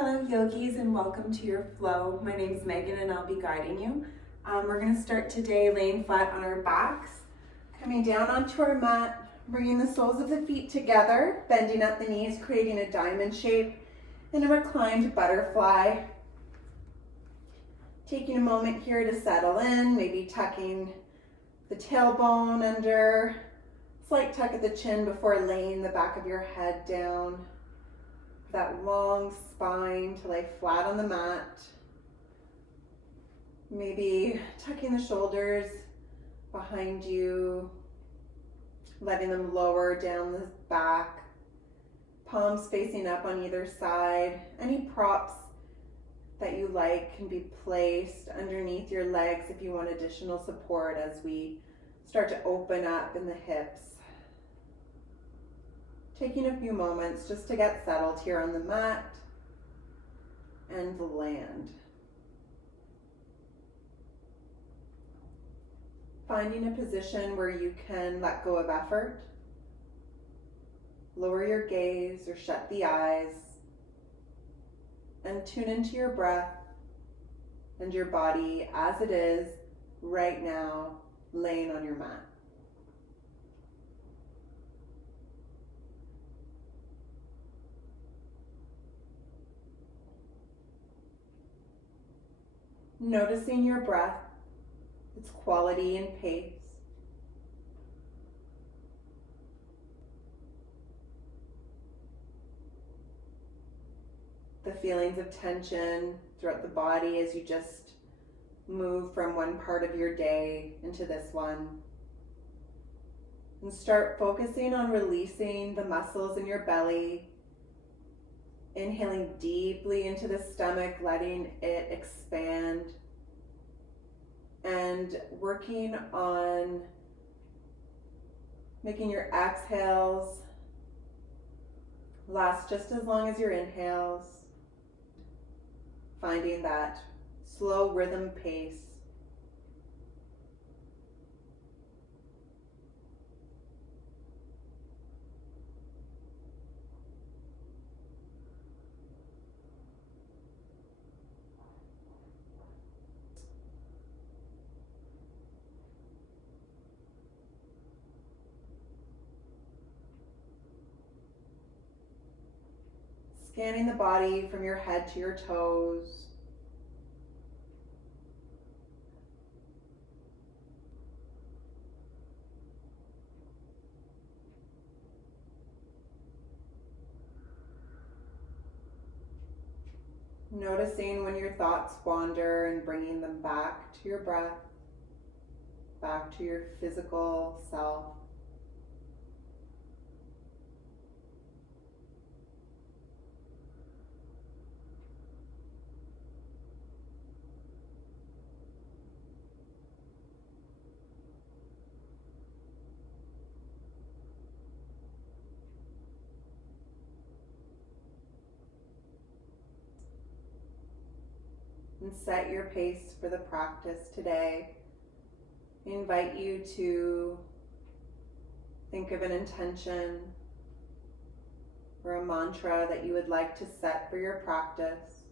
Hello yogis and welcome to your flow. My name is Megan and I'll be guiding you. We're going to start today laying flat on our backs, coming down onto our mat, bringing the soles of the feet together, bending at the knees, creating a diamond shape in a reclined butterfly. Taking a moment here to settle in, maybe tucking the tailbone under, slight tuck at the chin before laying the back of your head down. That long spine to lay flat on the mat. Maybe tucking the shoulders behind you, letting them lower down the back. Palms facing up on either side. Any props that you like can be placed underneath your legs if you want additional support as we start to open up in the hips. Taking a few moments just to get settled here on the mat and land. Finding a position where you can let go of effort, lower your gaze or shut the eyes, and tune into your breath and your body as it is right now, laying on your mat. Noticing your breath, its quality and pace. The feelings of tension throughout the body as you just move from one part of your day into this one. And start focusing on releasing the muscles in your belly. Inhaling deeply into the stomach, letting it expand. And working on making your exhales last just as long as your inhales. Finding that slow rhythm pace. Scanning the body from your head to your toes. Noticing when your thoughts wander and bringing them back to your breath, back to your physical self. And set your pace for the practice today. I invite you to think of an intention or a mantra that you would like to set for your practice.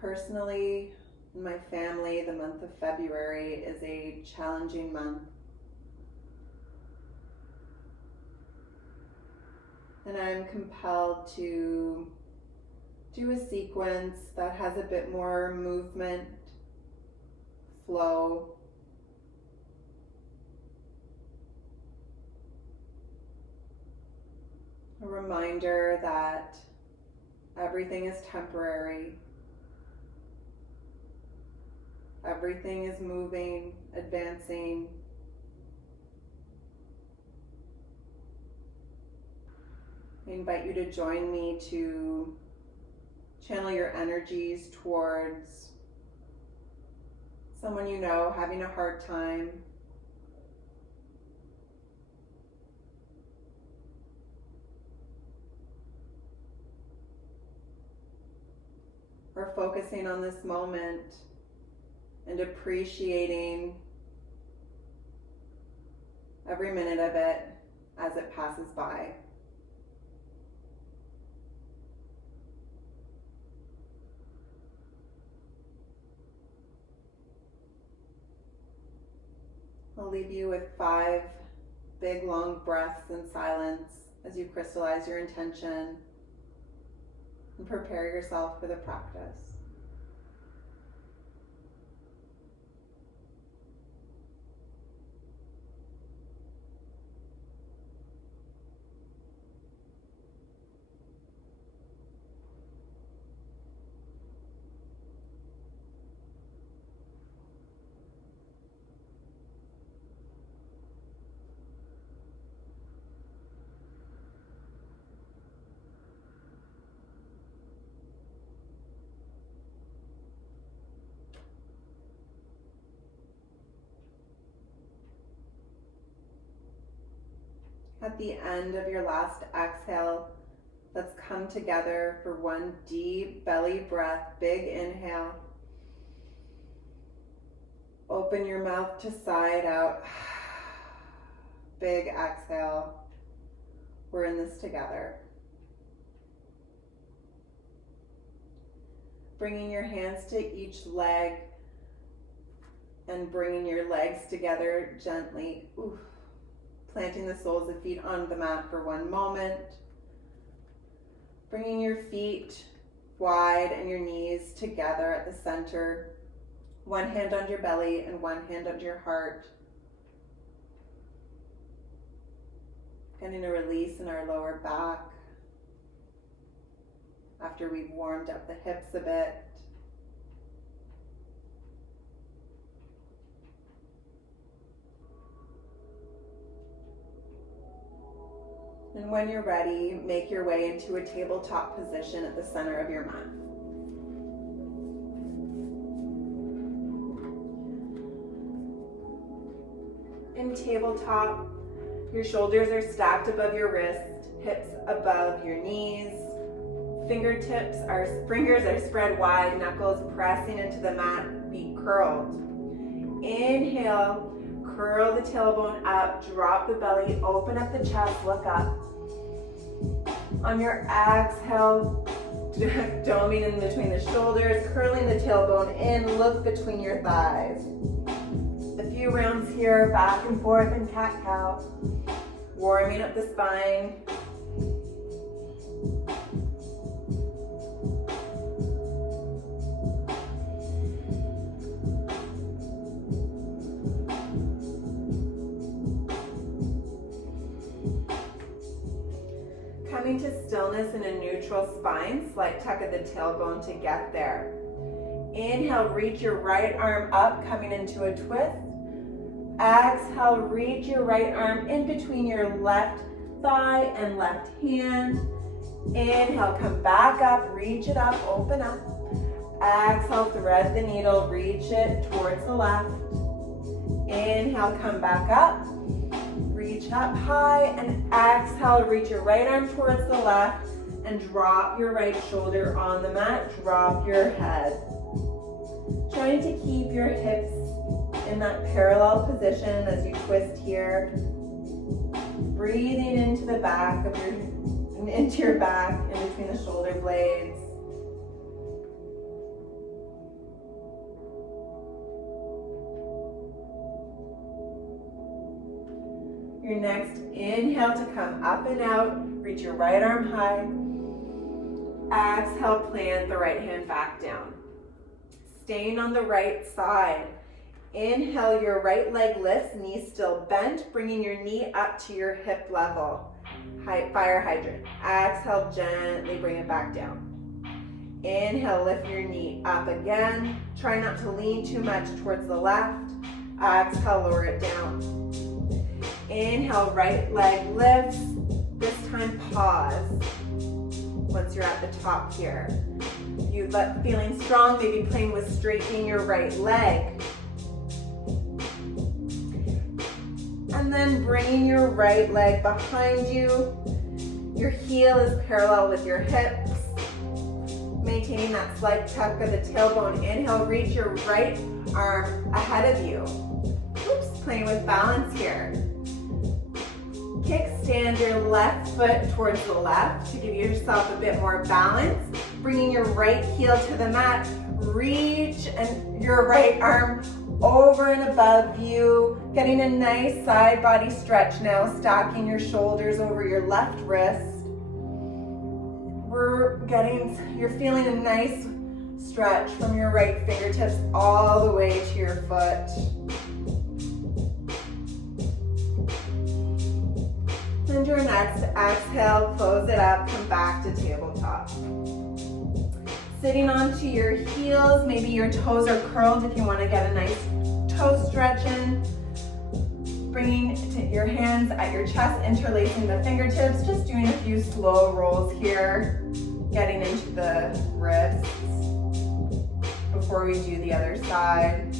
Personally, in my family, the month of February is a challenging month. And I'm compelled to do a sequence that has a bit more movement, flow. A reminder that everything is temporary. Everything is moving, advancing. I invite you to join me to channel your energies towards someone you know having a hard time. Or focusing on this moment and appreciating every minute of it as it passes by. I'll leave you with 5 big long breaths in silence as you crystallize your intention and prepare yourself for the practice. At the end of your last exhale, let's come together for one deep belly breath. Big inhale. Open your mouth to side out. Big exhale. We're in this together. Bringing your hands to each leg and bringing your legs together gently. Oof. Planting the soles of feet on the mat for one moment. Bringing your feet wide and your knees together at the center. One hand on your belly and one hand on your heart. Getting a release in our lower back after we've warmed up the hips a bit. And when you're ready, make your way into a tabletop position at the center of your mat. In tabletop, your shoulders are stacked above your wrist, hips above your knees. Fingers are spread wide, knuckles pressing into the mat, feet curled. Inhale, curl the tailbone up, drop the belly, open up the chest, look up. On your exhale, doming in between the shoulders, curling the tailbone in, look between your thighs. A few rounds here, back and forth in cat-cow, warming up the spine. Coming to stillness in a neutral spine, slight tuck of the tailbone to get there. Inhale, reach your right arm up, coming into a twist. Exhale, reach your right arm in between your left thigh and left hand. Inhale, come back up, reach it up, open up. Exhale, thread the needle, reach it towards the left. Inhale, come back up. Reach up high and exhale, reach your right arm towards the left and drop your right shoulder on the mat, drop your head. Trying to keep your hips in that parallel position as you twist here. Breathing into the back of into your back in between the shoulder blades. Your next inhale to come up and out, reach your right arm high. Exhale, plant the right hand back down. Staying on the right side. Inhale, your right leg lifts, knees still bent, bringing your knee up to your hip level. Fire hydrant. Exhale, gently bring it back down. Inhale, lift your knee up again. Try not to lean too much towards the left. Exhale, lower it down. Inhale, right leg lifts. This time pause once you're at the top here. If you're feeling strong, maybe playing with straightening your right leg. And then bringing your right leg behind you. Your heel is parallel with your hips. Maintaining that slight tuck of the tailbone. Inhale, reach your right arm ahead of you. Oops, playing with balance here. Kickstand your left foot towards the left to give yourself a bit more balance. Bringing your right heel to the mat. Reach and your right arm over and above you, getting a nice side body stretch now, stacking your shoulders over your left wrist. You're feeling a nice stretch from your right fingertips all the way to your foot. And your next exhale, close it up, come back to tabletop. Sitting onto your heels, maybe your toes are curled if you want to get a nice toe stretch in. Bringing your hands at your chest, interlacing the fingertips, just doing a few slow rolls here, getting into the wrists before we do the other side.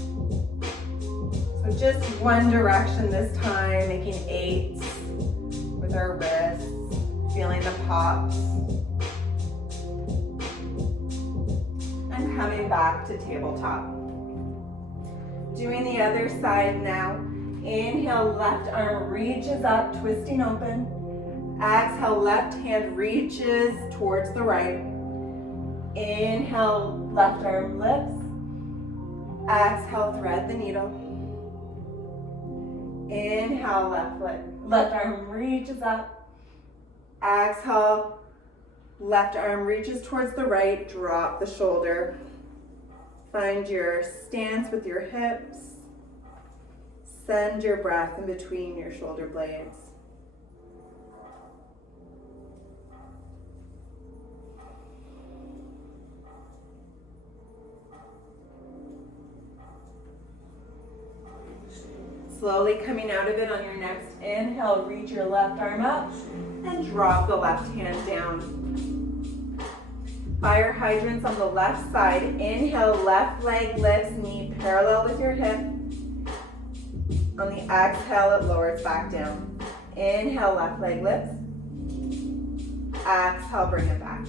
So just one direction this time, making 8s with our wrists, feeling the pops. And coming back to tabletop. Doing the other side now. Inhale, left arm reaches up, twisting open. Exhale, left hand reaches towards the right. Inhale, left arm lifts. Exhale, thread the needle. Inhale, left arm reaches up. Exhale, left arm reaches towards the right, drop the shoulder. Find your stance with your hips. Send your breath in between your shoulder blades. Slowly coming out of it on your next inhale, reach your left arm up and drop the left hand down. Fire hydrants on the left side. Inhale, left leg lifts, knee parallel with your hip. On the exhale, it lowers back down. Inhale, left leg lifts. Exhale, bring it back.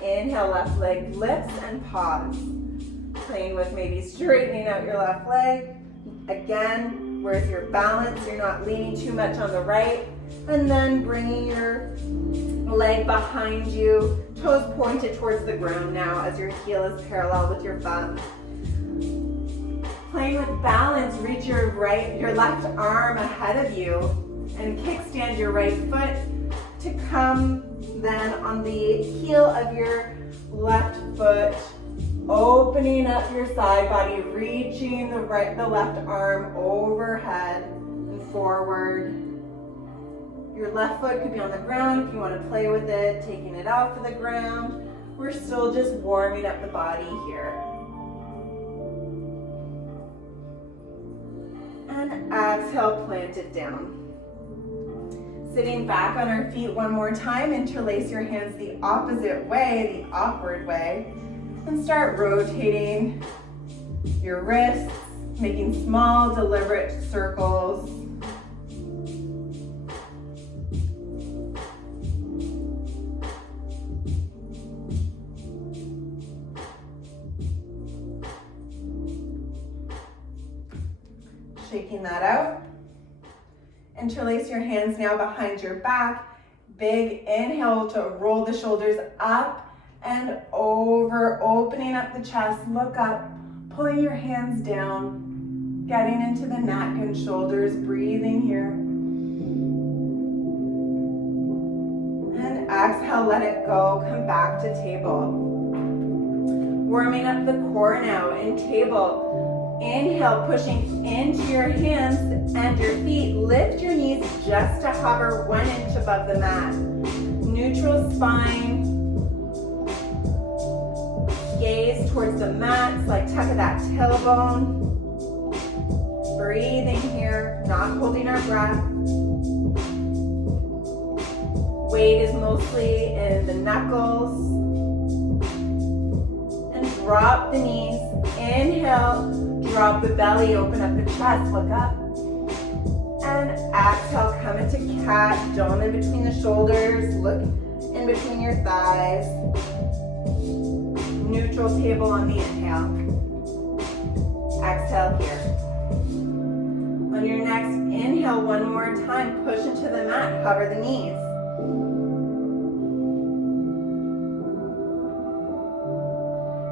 Inhale, left leg lifts and pause. Playing with maybe straightening out your left leg. Again, where's your balance? You're not leaning too much on the right. And then bringing your leg behind you, toes pointed towards the ground now as your heel is parallel with your bum. Playing with balance, reach your left arm ahead of you and kickstand your right foot to come then on the heel of your left foot, opening up your side body, reaching the left arm overhead and forward. Your left foot could be on the ground if you want to play with it, taking it off of the ground. We're still just warming up the body here. And exhale, plant it down. Sitting back on our feet one more time, interlace your hands the opposite way, the upward way, and start rotating your wrists, making small, deliberate circles. Shaking that out. Interlace your hands now behind your back. Big inhale to roll the shoulders up and over, opening up the chest, look up, pulling your hands down, getting into the neck and shoulders, breathing here. And exhale, let it go, come back to table. Warming up the core now in table. Inhale, pushing into your hands and your feet. Lift your knees just to hover 1 inch above the mat. Neutral spine. Gaze towards the mat, like tuck of that tailbone. Breathing here, not holding our breath. Weight is mostly in the knuckles. And drop the knees. Inhale. Drop the belly, open up the chest, look up. And exhale, come into cat, dome in between the shoulders, look in between your thighs. Neutral table on the inhale. Exhale here. On your next inhale, one more time, push into the mat, hover the knees.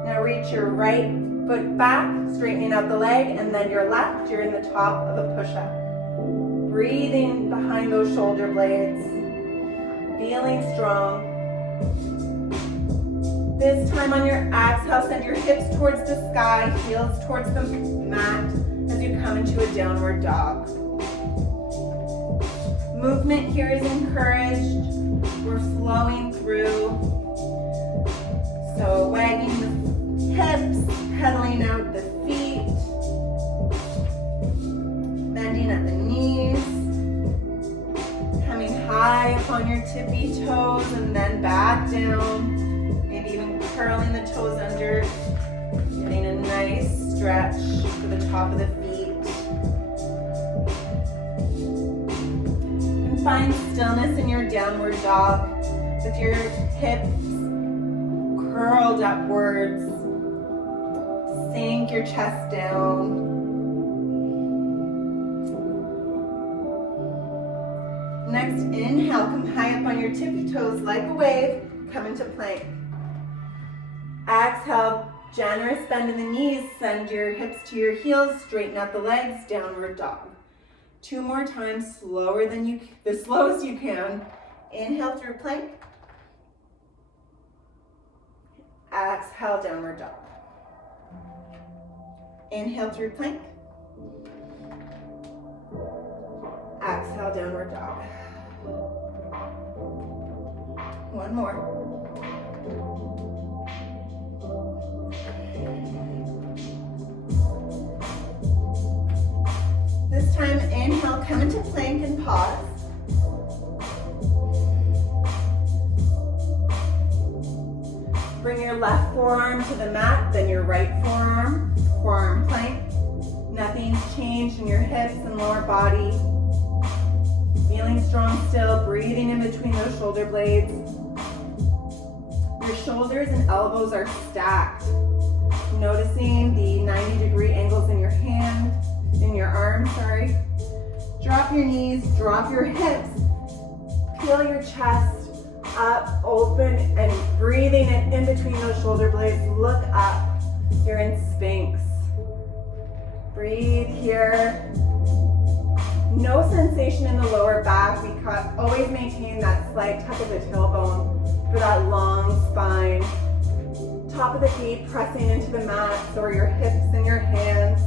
Now reach your right Foot back, straightening out the leg, and then your left, you're in the top of a push-up. Breathing behind those shoulder blades, feeling strong. This time on your exhale, send your hips towards the sky, heels towards the mat as you come into a downward dog. Movement here is encouraged. We're flowing through. So wagging the hips, pedaling out the feet, bending at the knees, coming high up on your tippy toes and then back down. Maybe even curling the toes under, getting a nice stretch for the top of the feet. And find stillness in your downward dog with your hips curled upwards. Sink your chest down. Next, inhale, come high up on your tippy toes like a wave, come into plank. Exhale, generous bend in the knees, send your hips to your heels, straighten out the legs, downward dog. 2 more times, the slowest you can. Inhale through plank. Exhale, downward dog. Inhale through plank. Exhale, downward dog. 1 more. This time, inhale, come into plank and pause. Bring your left forearm to the mat, then your right forearm plank. Nothing's changed in your hips and lower body. Feeling strong still, breathing in between those shoulder blades. Your shoulders and elbows are stacked. Noticing the 90-degree angles in your arms. Drop your knees, drop your hips, peel your chest up, open, and breathing in between those shoulder blades. Look up. You're in Sphinx. Breathe here. No sensation in the lower back. We always maintain that slight tuck of the tailbone for that long spine. Top of the feet pressing into the mat, so are your hips and your hands.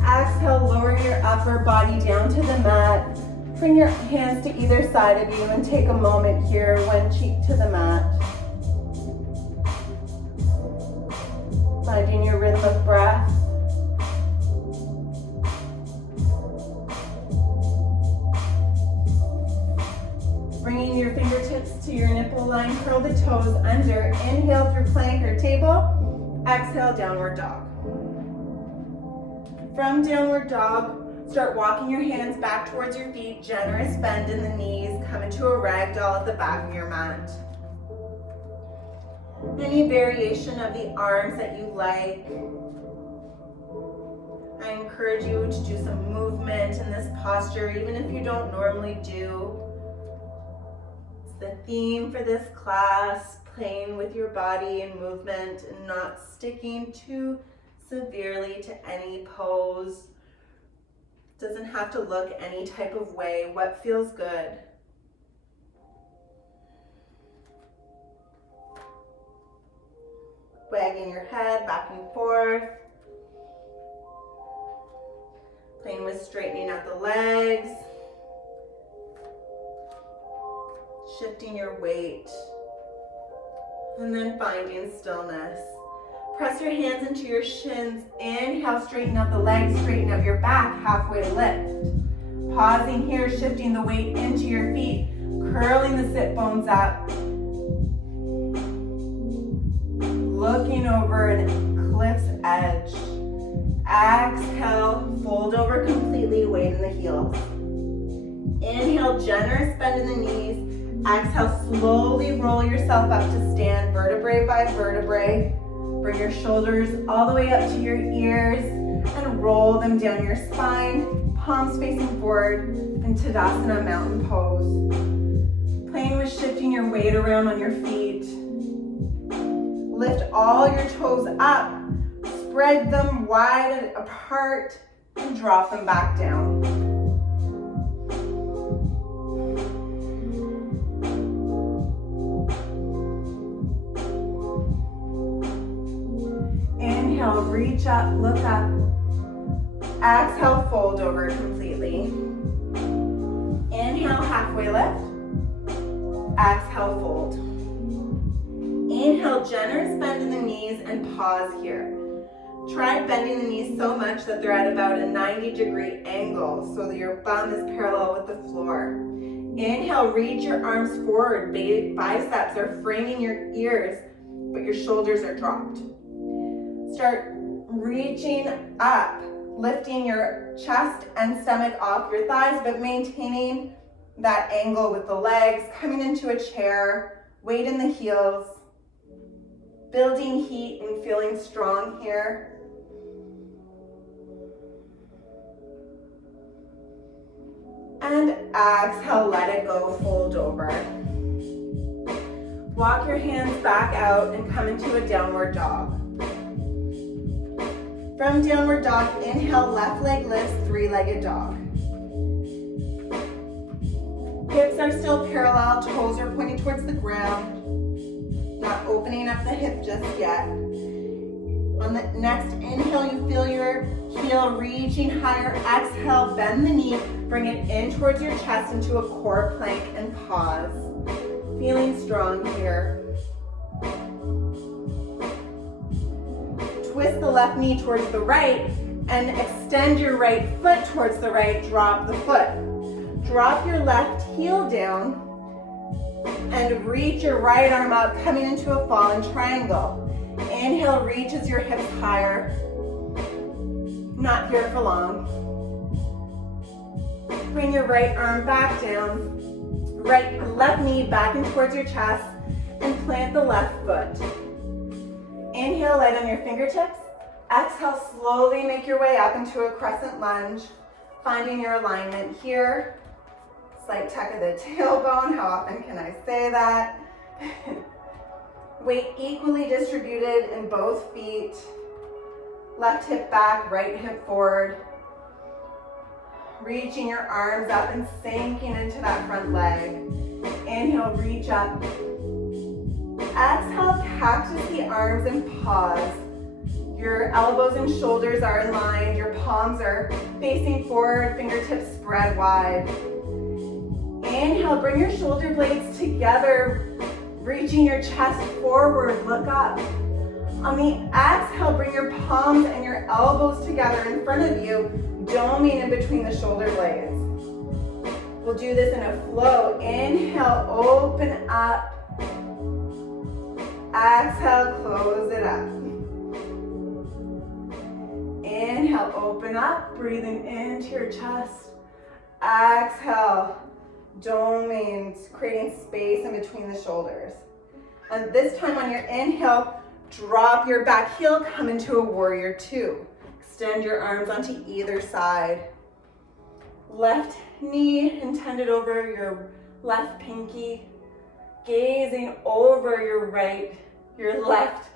Exhale, lower your upper body down to the mat. Bring your hands to either side of you and take a moment here, one cheek to the mat. Finding your rhythm of breath. Bringing your fingertips to your nipple line, curl the toes under. Inhale through plank or table. Exhale, downward dog. From downward dog, start walking your hands back towards your feet, generous bend in the knees, come into a ragdoll at the back of your mat. Any variation of the arms that you like. I encourage you to do some movement in this posture, even if you don't normally do. It's the theme for this class, playing with your body and movement and not sticking too severely to any pose. Doesn't have to look any type of way. What feels good? Wagging your head back and forth. Playing with straightening out the legs. Shifting your weight. And then finding stillness. Press your hands into your shins. Inhale, straighten out the legs, straighten out your back, halfway lift. Pausing here, shifting the weight into your feet, curling the sit bones up. Looking over an cliff's edge. Exhale, fold over completely, weight in the heels. Inhale, generous bend in the knees. Exhale, slowly roll yourself up to stand, vertebrae by vertebrae. Bring your shoulders all the way up to your ears and roll them down your spine, palms facing forward in Tadasana mountain pose. Playing with shifting your weight around on your feet. Lift all your toes up, spread them wide apart, and drop them back down. Inhale, reach up, look up. Exhale, fold over completely. Inhale, halfway lift. Exhale, fold. Inhale, generous bend in the knees and pause here. Try bending the knees so much that they're at about a 90-degree angle so that your bum is parallel with the floor. Inhale, reach your arms forward. Biceps are framing your ears, but your shoulders are dropped. Start reaching up, lifting your chest and stomach off your thighs, but maintaining that angle with the legs, coming into a chair, weight in the heels, building heat and feeling strong here. And exhale, let it go, fold over. Walk your hands back out and come into a downward dog. From downward dog, inhale, left leg lifts, three-legged dog. Hips are still parallel, toes are pointing towards the ground. Not opening up the hip just yet. On the next inhale, you feel your heel reaching higher. Exhale, bend the knee, bring it in towards your chest into a core plank and pause. Feeling strong here. Twist the left knee towards the right and extend your right foot towards the right. Drop the foot. Drop your left heel down and reach your right arm up, coming into a fallen triangle. Inhale, reaches your hips higher. Not here for long. Bring your right arm back down. Left knee back in towards your chest and plant the left foot. Inhale, light on your fingertips. Exhale, slowly make your way up into a crescent lunge, finding your alignment here. Slight tuck of the tailbone. How often can I say that? Weight equally distributed in both feet. Left hip back, right hip forward. Reaching your arms up and sinking into that front leg. Inhale, reach up. Exhale, cactus the arms and pause. Your elbows and shoulders are aligned. Your palms are facing forward, fingertips spread wide. Inhale, bring your shoulder blades together, reaching your chest forward, look up. On the exhale, bring your palms and your elbows together in front of you, doming in between the shoulder blades. We'll do this in a flow. Inhale, open up. Exhale, close it up. Inhale, open up, breathing into your chest. Exhale, doming, creating space in between the shoulders. And this time on your inhale, drop your back heel, come into a warrior two. Extend your arms onto either side. Left knee intended over your left pinky, gazing over your left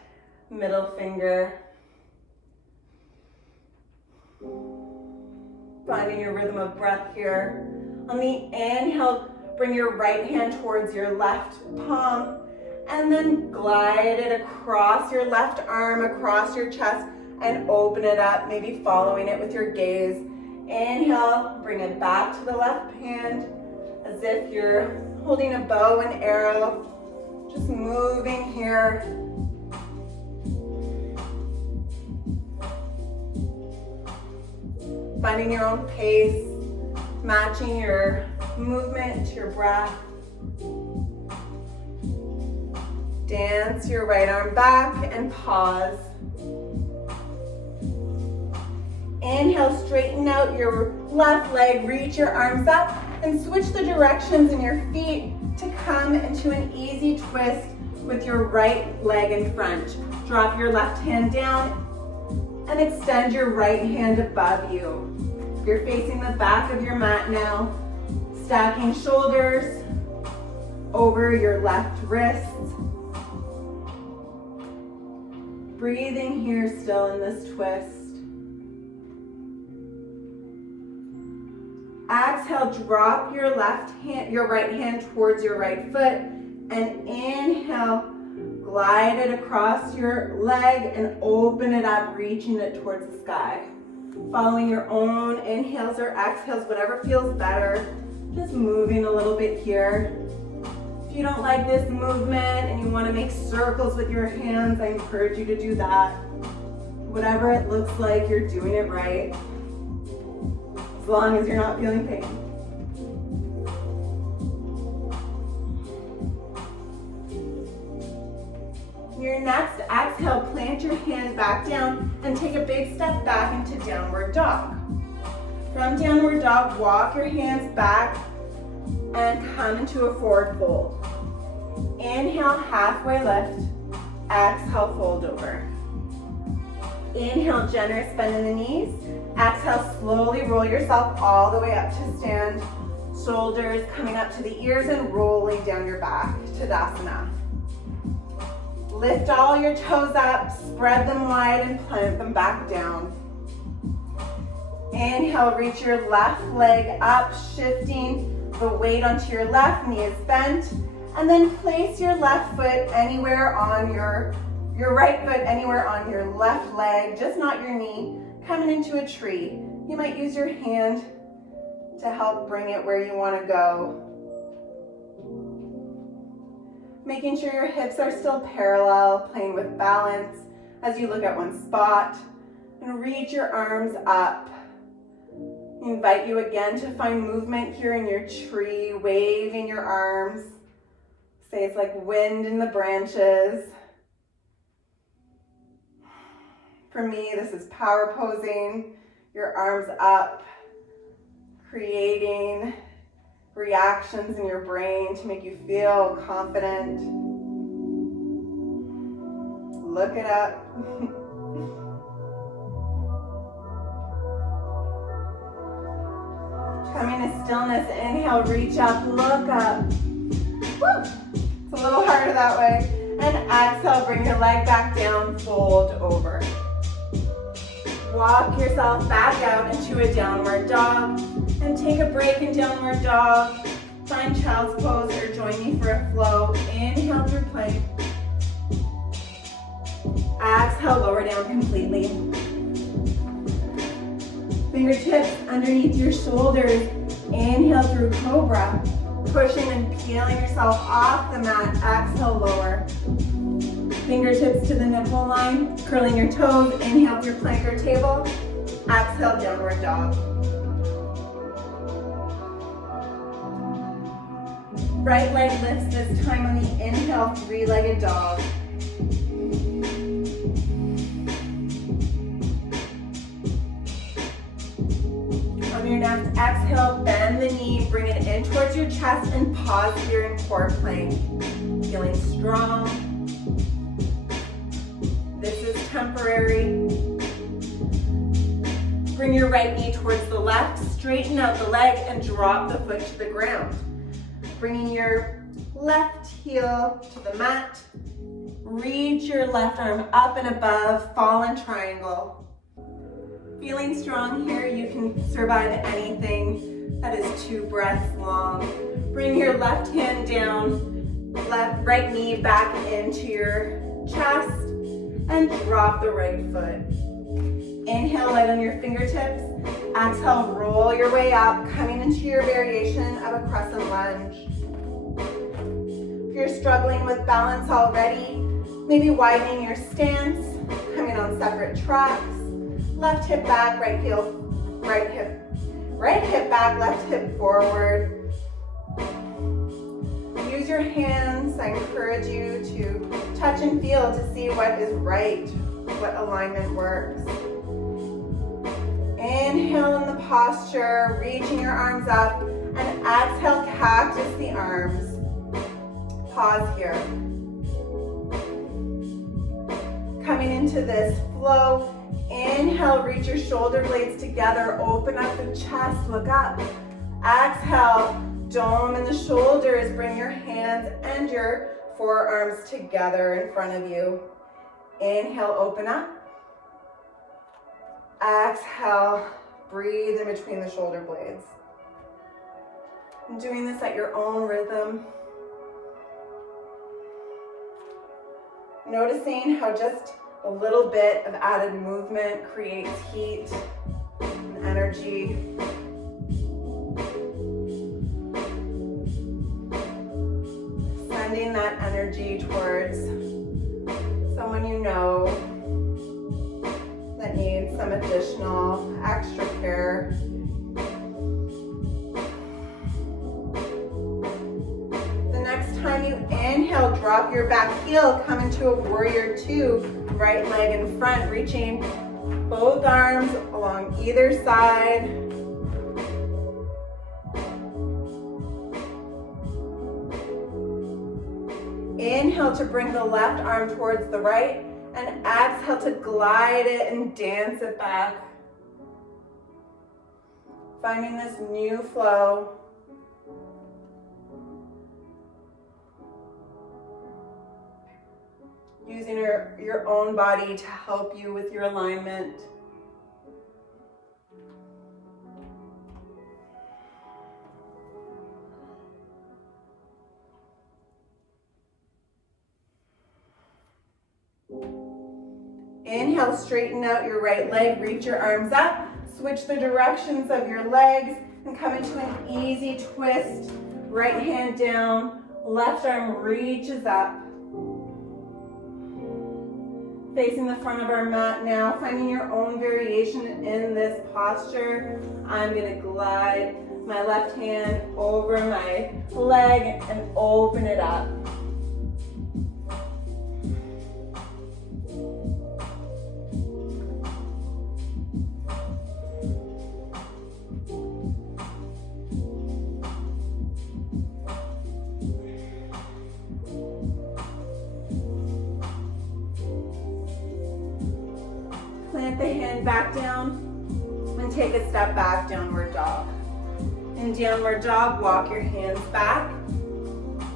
middle finger. Finding your rhythm of breath here. On the inhale, bring your right hand towards your left palm and then glide it across your left arm, across your chest, and open it up, maybe following it with your gaze. Inhale, bring it back to the left hand as if you're holding a bow and arrow, just moving here. Finding your own pace, matching your movement to your breath. Dance your right arm back and pause. Inhale, straighten out your left leg, reach your arms up, and switch the directions in your feet to come into an easy twist with your right leg in front. Drop your left hand down and extend your right hand above you. You're facing the back of your mat now, stacking shoulders over your left wrists. Breathing here still in this twist. Exhale, drop your right hand towards your right foot, and inhale, glide it across your leg and open it up, reaching it towards the sky. Following your own inhales or exhales, whatever feels better. Just moving a little bit here. If you don't like this movement and you want to make circles with your hands, I encourage you to do that. Whatever it looks like, you're doing it right. As long as you're not feeling pain. Your next exhale, plant your hand back down and take a big step back into downward dog. From downward dog, walk your hands back and come into a forward fold. Inhale, halfway lift. Exhale, fold over. Inhale, generous bend in the knees. Exhale, slowly roll yourself all the way up to stand. Shoulders coming up to the ears and rolling down your back, Tadasana. Lift all your toes up, spread them wide and plant them back down. Inhale, reach your left leg up, shifting the weight onto your left knee is bent. And then place your left foot anywhere on your right foot anywhere on your left leg, just not your knee, coming into a tree. You might use your hand to help bring it where you want to go. Making sure your hips are still parallel, playing with balance as you look at one spot. And reach your arms up. I invite you again to find movement here in your tree, waving your arms. Say it's like wind in the branches. For me, this is power posing, your arms up, creating reactions in your brain to make you feel confident. Look it up. Coming to stillness, inhale, reach up, look up. Woo! It's a little harder that way. And exhale, bring your leg back down, fold over. Walk yourself back out into a downward dog and take a break in downward dog. Find child's pose or join me for a flow. Inhale through plank. Exhale, lower down completely. Fingertips underneath your shoulders. Inhale through cobra. Pushing and peeling yourself off the mat. Exhale, lower. Fingertips to the nipple line. Curling your toes. Inhale through plank or table. Exhale, downward dog. Right leg lifts this time on the inhale, three-legged dog. On your next exhale, bend the knee, bring it in towards your chest and pause here in core plank. Feeling strong. This is temporary. Bring your right knee towards the left, straighten out the leg and drop the foot to the ground. Bringing your left heel to the mat. Reach your left arm up and above, fallen triangle. Feeling strong here, you can survive anything that is 2 breaths long. Bring your left hand down, right knee back into your chest, and drop the right foot. Inhale, light on your fingertips. Exhale, roll your way up, coming into your variation of a crescent lunge. If you're struggling with balance already, maybe widening your stance, coming on separate tracks. Left hip back, right hip back, left hip forward. Use your hands. I encourage you to touch and feel to see what is right, what alignment works. Inhale in the posture, reaching your arms up, and exhale, cactus the arms. Pause here. Coming into this flow, inhale, reach your shoulder blades together, open up the chest, look up. Exhale, dome in the shoulders, bring your hands and your forearms together in front of you. Inhale, open up. Exhale, breathe in between the shoulder blades. And doing this at your own rhythm. Noticing how just a little bit of added movement creates heat and energy. Sending that energy towards someone you know that needs some additional extra care. The next time you inhale, drop your back heel, come into a warrior two, right leg in front, reaching both arms along either side. Inhale to bring the left arm towards the right, and exhale to glide it and dance it back. Finding this new flow. Using your own body to help you with your alignment. Inhale, straighten out your right leg, reach your arms up, switch the directions of your legs, and come into an easy twist. Right hand down, left arm reaches up. Facing the front of our mat now, finding your own variation in this posture. I'm gonna glide my left hand over my leg and open it up. Plant the hand back down and take a step back, downward dog. In downward dog, walk your hands back,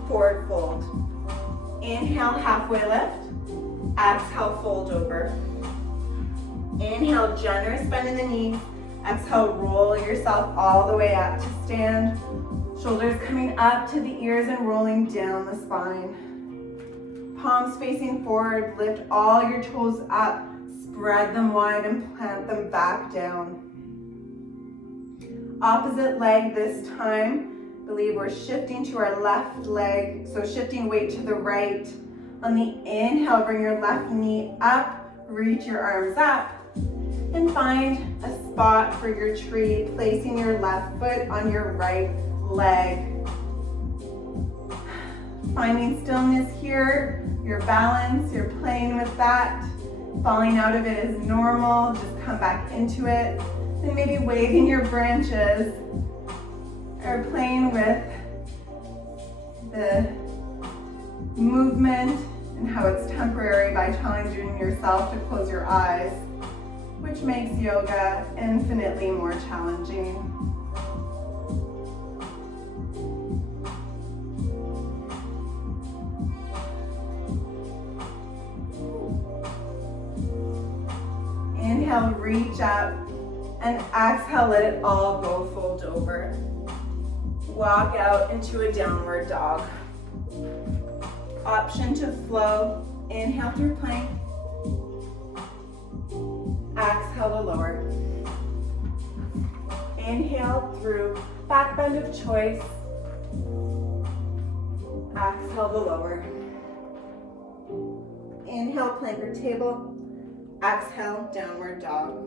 forward fold. Inhale, halfway lift. Exhale, fold over. Inhale, generous bend in the knees. Exhale, roll yourself all the way up to stand. Shoulders coming up to the ears and rolling down the spine. Palms facing forward, lift all your toes up. Spread them wide and plant them back down. Opposite leg this time. I believe we're shifting to our left leg, so shifting weight to the right. On the inhale, bring your left knee up, reach your arms up, and find a spot for your tree, placing your left foot on your right leg. Finding stillness here, your balance, you're playing with that. Falling out of it is normal, just come back into it. And maybe waving your branches or playing with the movement and how it's temporary by challenging yourself to close your eyes, which makes yoga infinitely more challenging. Inhale, reach up, and exhale, let it all go, fold over. Walk out into a downward dog. Option to flow. Inhale through plank. Exhale to lower. Inhale through back bend of choice. Exhale to lower. Inhale, plank or table. Exhale, downward dog.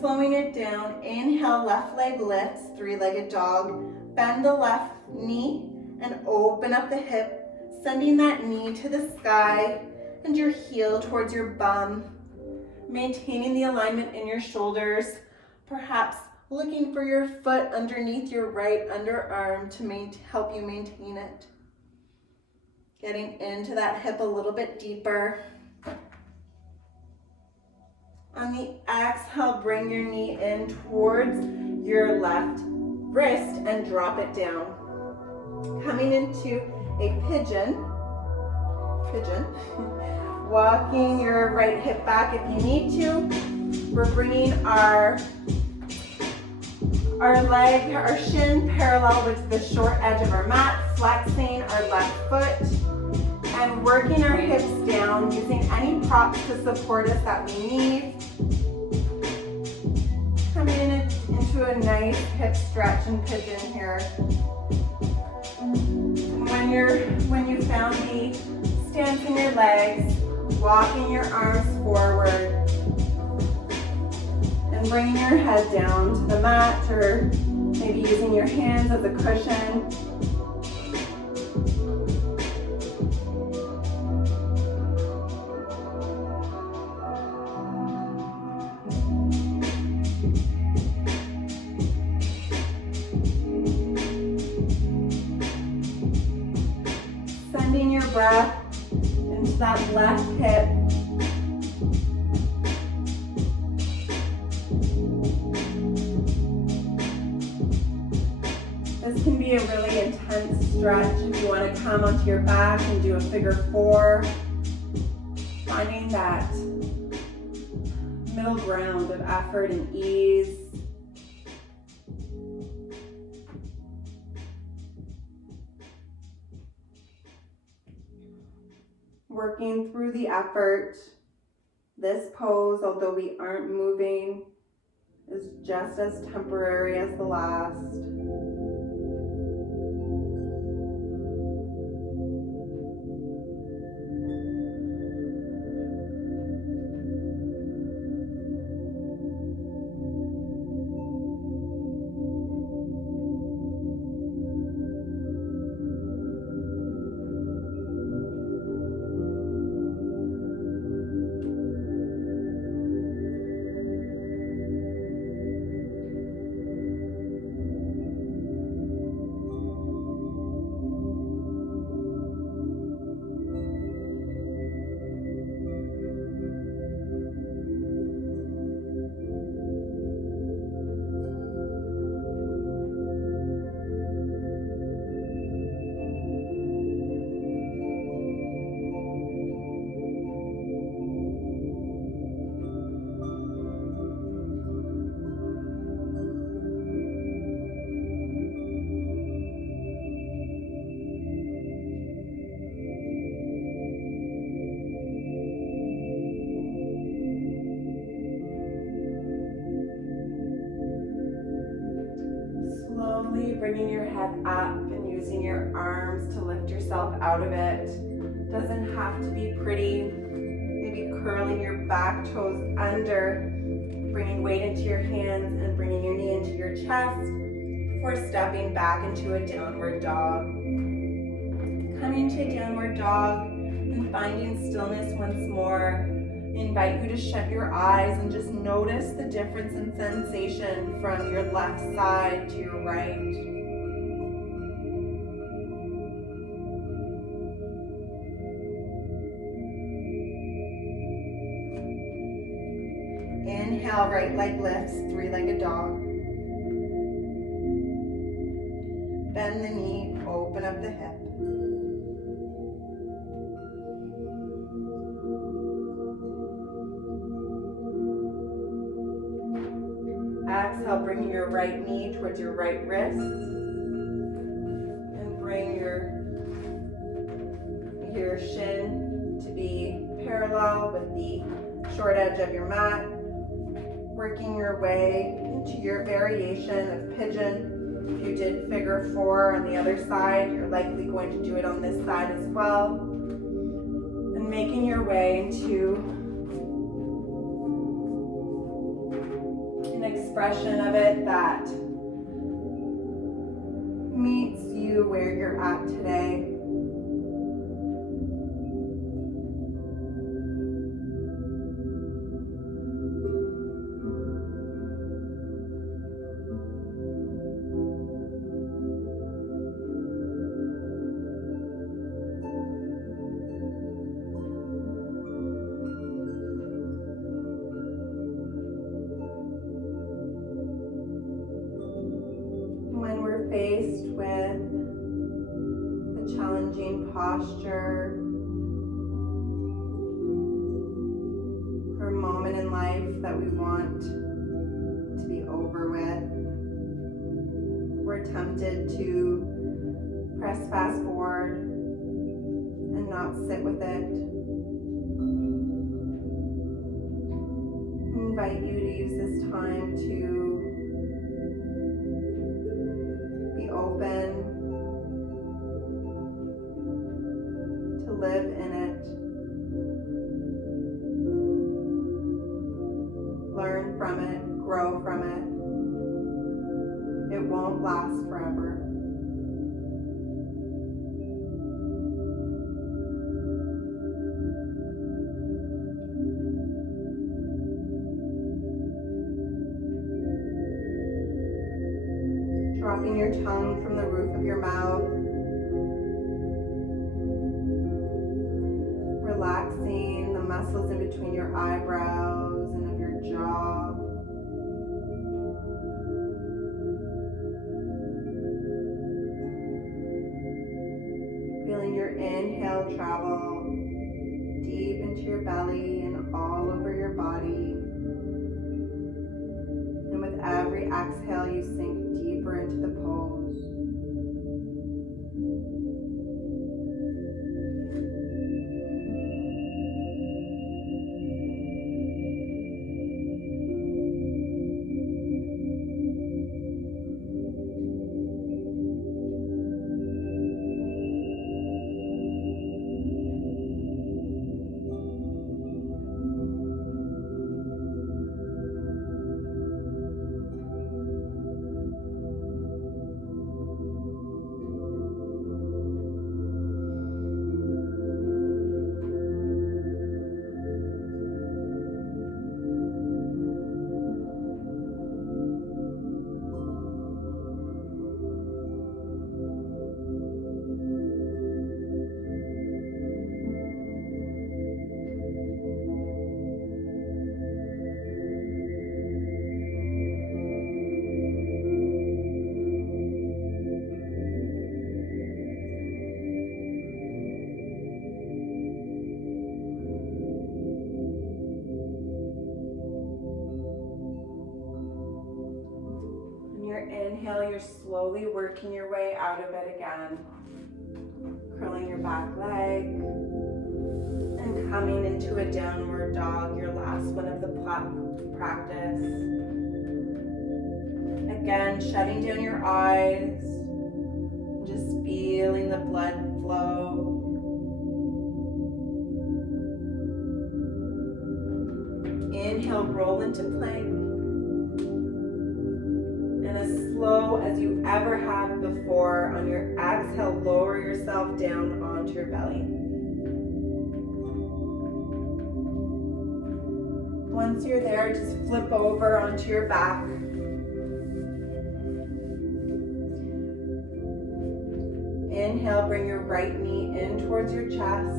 Slowing it down, inhale, left leg lifts, three-legged dog. Bend the left knee and open up the hip, sending that knee to the sky and your heel towards your bum. Maintaining the alignment in your shoulders, perhaps looking for your foot underneath your right underarm to help you maintain it. Getting into that hip a little bit deeper. On the exhale, bring your knee in towards your left wrist and drop it down. Coming into a pigeon, pigeon. Walking your right hip back if you need to. We're bringing our leg, our shin parallel with the short edge of our mat, flexing our left foot, and working our hips down using any props to support us that we need. Coming into a nice hip stretch and pigeon here. And when you found the stance in your legs, walking your arms forward and bringing your head down to the mat, or maybe using your hands as a cushion. Sending your breath into that left hip. This can be a really intense stretch if you want to come onto your back and do a figure four. Finding that middle ground of effort and ease. Working through the effort. This pose, although we aren't moving, is just as temporary as the last. Bringing your head up and using your arms to lift yourself out of it. Doesn't have to be pretty. Maybe curling your back toes under, bringing weight into your hands and bringing your knee into your chest before stepping back into a downward dog. Coming to a downward dog and finding stillness once more. I invite you to shut your eyes and just notice the difference in sensation from your left side to your right. Inhale, right leg lifts, three-legged dog. Bend the knee, open up the hip. Exhale, bring your right knee towards your right wrist. And bring your shin to be parallel with the short edge of your mat. Working your way into your variation of pigeon. If you did figure four on the other side, you're likely going to do it on this side as well. And making your way into an expression of it that meets you where you're at today. Faced with a challenging posture, tempted to press fast forward and not sit with it, I invite you to use this time to be open, to live in it, learn from it, grow from it. It won't last forever. Dropping your tongue from the roof of your mouth. Relaxing the muscles in between your eyebrows and of your jaw. Feeling your inhale travel deep into your belly and all over your body. And with every exhale, you sink deeper into the pose. Inhale, you're slowly working your way out of it again. Curling your back leg and coming into a downward dog, your last one of the practice. Again, shutting down your eyes, just feeling the blood flow. Inhale, roll into plank. Slow as you ever have before. On your exhale, lower yourself down onto your belly. Once you're there, just flip over onto your back. Inhale, bring your right knee in towards your chest.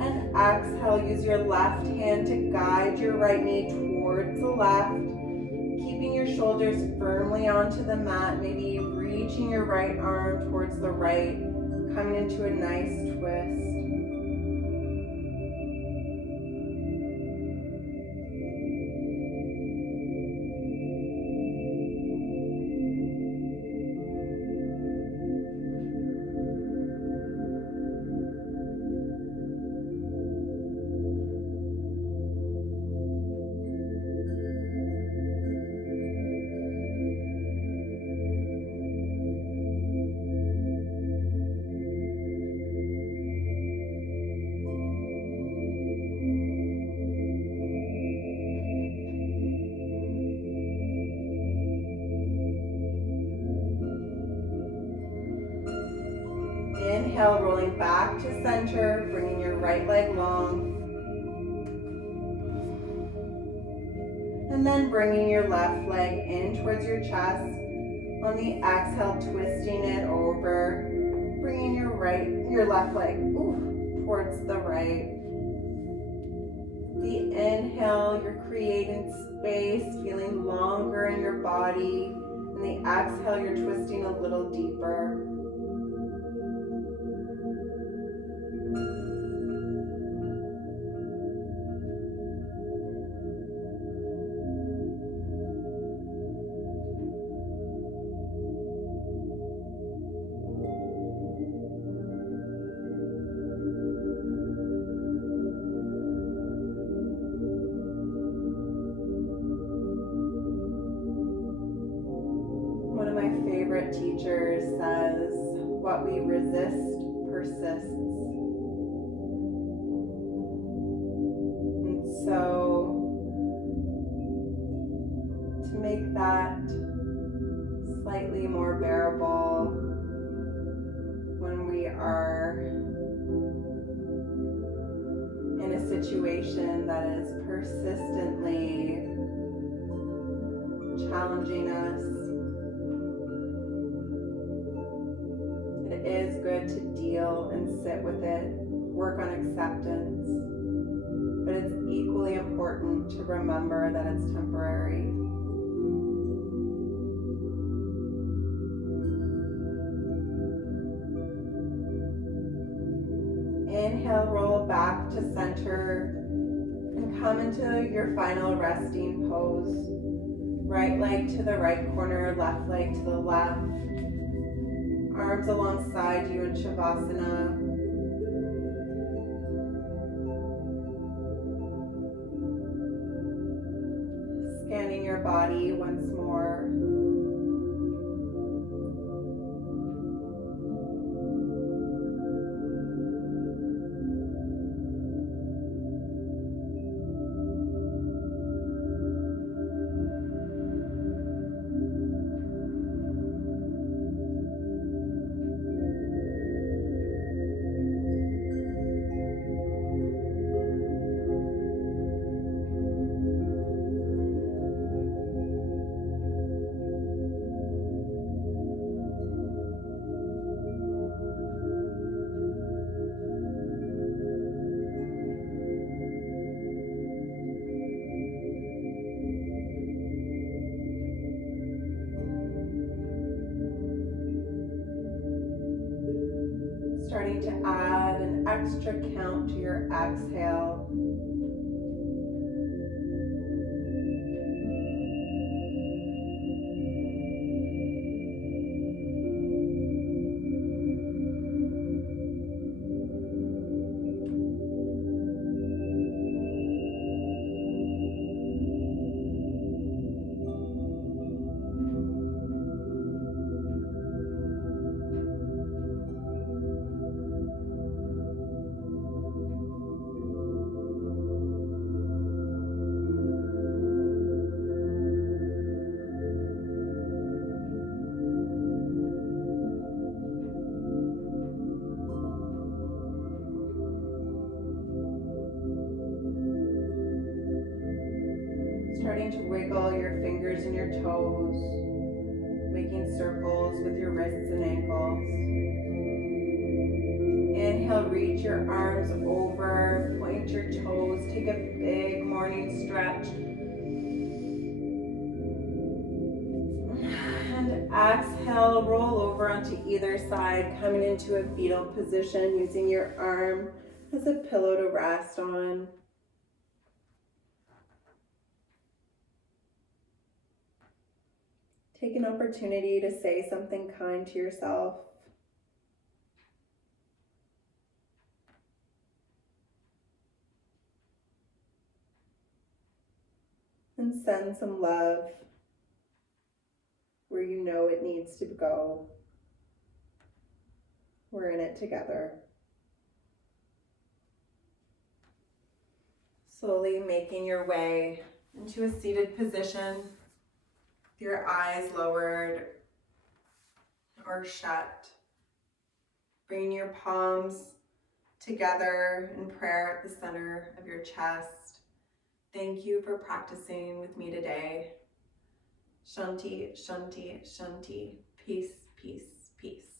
And exhale, use your left hand to guide your right knee towards the left. Keeping your shoulders firmly onto the mat, maybe reaching your right arm towards the right, coming into a nice twist. Inhale, rolling back to center, bringing your right leg long. And then bringing your left leg in towards your chest. On the exhale, twisting it over, bringing your left leg towards the right. The inhale, you're creating space, feeling longer in your body. And the exhale, you're twisting a little deeper. favorite teacher says, what we resist persists. And so, to make that slightly more bearable when we are in a situation that is persistently challenging us, it is good to deal and sit with it, work on acceptance, but it's equally important to remember that it's temporary. Inhale, roll back to center and come into your final resting pose. Right leg to the right corner, left leg to the left. Arms alongside you in Shavasana. Scanning your body once more. Starting to add an extra count to your exhale. Starting to wiggle your fingers and your toes, making circles with your wrists and ankles. Inhale, reach your arms over, point your toes, take a big morning stretch. And exhale, roll over onto either side, coming into a fetal position, using your arm as a pillow to rest on. Take an opportunity to say something kind to yourself. And send some love where you know it needs to go. We're in it together. Slowly making your way into a seated position, with your eyes lowered or shut. Bringing your palms together in prayer at the center of your chest. Thank you for practicing with me today. Shanti, Shanti, Shanti. Peace, peace, peace.